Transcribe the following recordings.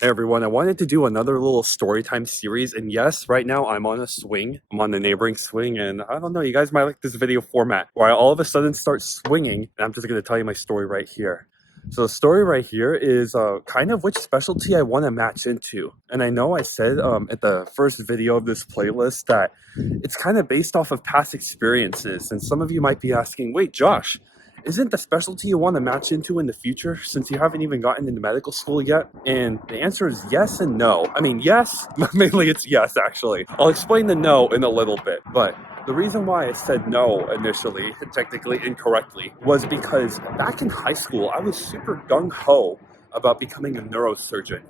Hey everyone, I wanted to do another little story time series, and yes, right now I'm on a swing. I'm on the neighboring swing, and I don't know, you guys might like this video format where I all of a sudden start swinging, and I'm just going to tell you my story right here. So the story right here is kind of which specialty I want to match into. And I know I said at the first video of this playlist that it's kind of based off of past experiences, and some of you might be asking, wait, Josh, isn't the specialty you want to match into in the future since you haven't even gotten into medical school yet? And the answer is yes and no. I mean, yes, mainly it's yes, actually. I'll explain the no in a little bit, but the reason why I said no initially, technically incorrectly, was because back in high school, I was super gung-ho about becoming a neurosurgeon.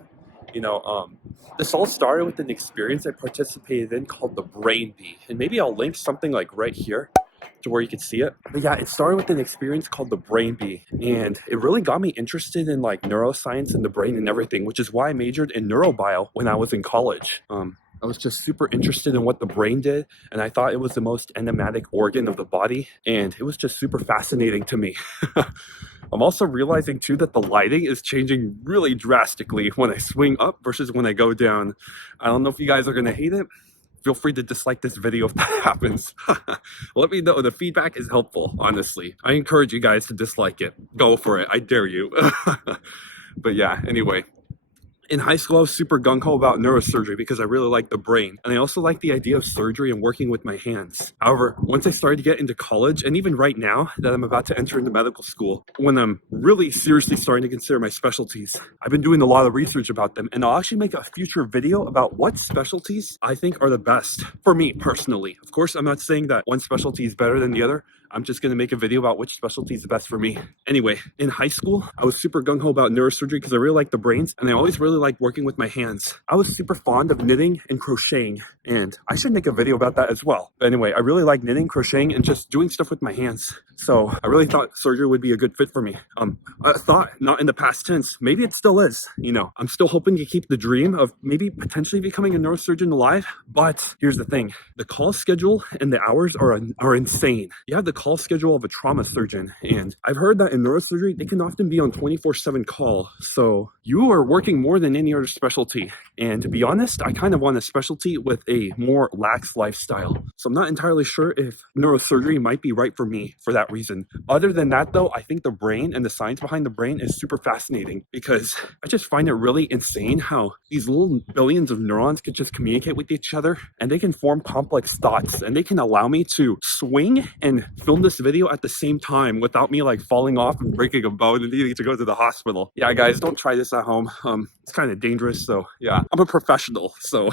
This all started with an experience I participated in called the Brain Bee. And maybe I'll link something like right here to where you can see it. But yeah, it started with an experience called the Brain Bee, and it really got me interested in like neuroscience and the brain and everything, which is why I majored in neurobio when I was in college. I was just super interested in what the brain did, and I thought it was the most enigmatic organ of the body, and it was just super fascinating to me. I'm also realizing too that the lighting is changing really drastically when I swing up versus when I go down. I don't know if you guys are gonna hate it. Feel free to dislike this video if that happens. Let me know. The feedback is helpful, honestly. I encourage you guys to dislike it. Go for it. I dare you. But yeah, anyway. In high school, I was super gung-ho about neurosurgery because I really like the brain. And I also like the idea of surgery and working with my hands. However, once I started to get into college, and even right now that I'm about to enter into medical school, when I'm really seriously starting to consider my specialties, I've been doing a lot of research about them. And I'll actually make a future video about what specialties I think are the best for me personally. Of course, I'm not saying that one specialty is better than the other. I'm just going to make a video about which specialty is the best for me. Anyway, in high school, I was super gung-ho about neurosurgery because I really like the brains, and I always really liked working with my hands. I was super fond of knitting and crocheting, and I should make a video about that as well. But anyway, I really like knitting, crocheting, and just doing stuff with my hands. So I really thought surgery would be a good fit for me. I thought, not in the past tense, maybe it still is. I'm still hoping to keep the dream of maybe potentially becoming a neurosurgeon alive. But here's the thing, the call schedule and the hours are insane. You have the call schedule of a trauma surgeon, and I've heard that in neurosurgery they can often be on 24/7 call, so you are working more than any other specialty. And to be honest, I kind of want a specialty with a more lax lifestyle, so I'm not entirely sure if neurosurgery might be right for me for that reason. Other than that though, I think the brain and the science behind the brain is super fascinating because I just find it really insane how these little billions of neurons could just communicate with each other, and they can form complex thoughts, and they can allow me to swing and film this video at the same time without me like falling off and breaking a bone and needing to go to the hospital. Yeah, guys, don't try this at home. It's kind of dangerous. So yeah, I'm a professional. So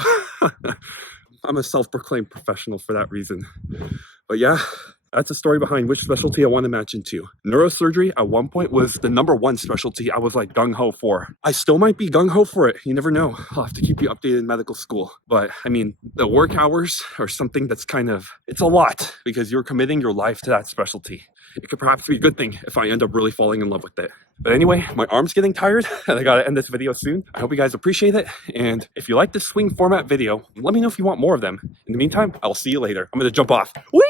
I'm a self-proclaimed professional for that reason. But yeah, that's the story behind which specialty I want to match into. Neurosurgery at one point was the #1 specialty I was like gung-ho for. I still might be gung-ho for it. You never know. I'll have to keep you updated in medical school. But I mean, the work hours are something that's it's a lot because you're committing your life to that specialty. It could perhaps be a good thing if I end up really falling in love with it. But anyway, my arm's getting tired and I gotta end this video soon. I hope you guys appreciate it. And if you like this swing format video, let me know if you want more of them. In the meantime, I'll see you later. I'm gonna jump off. Whee!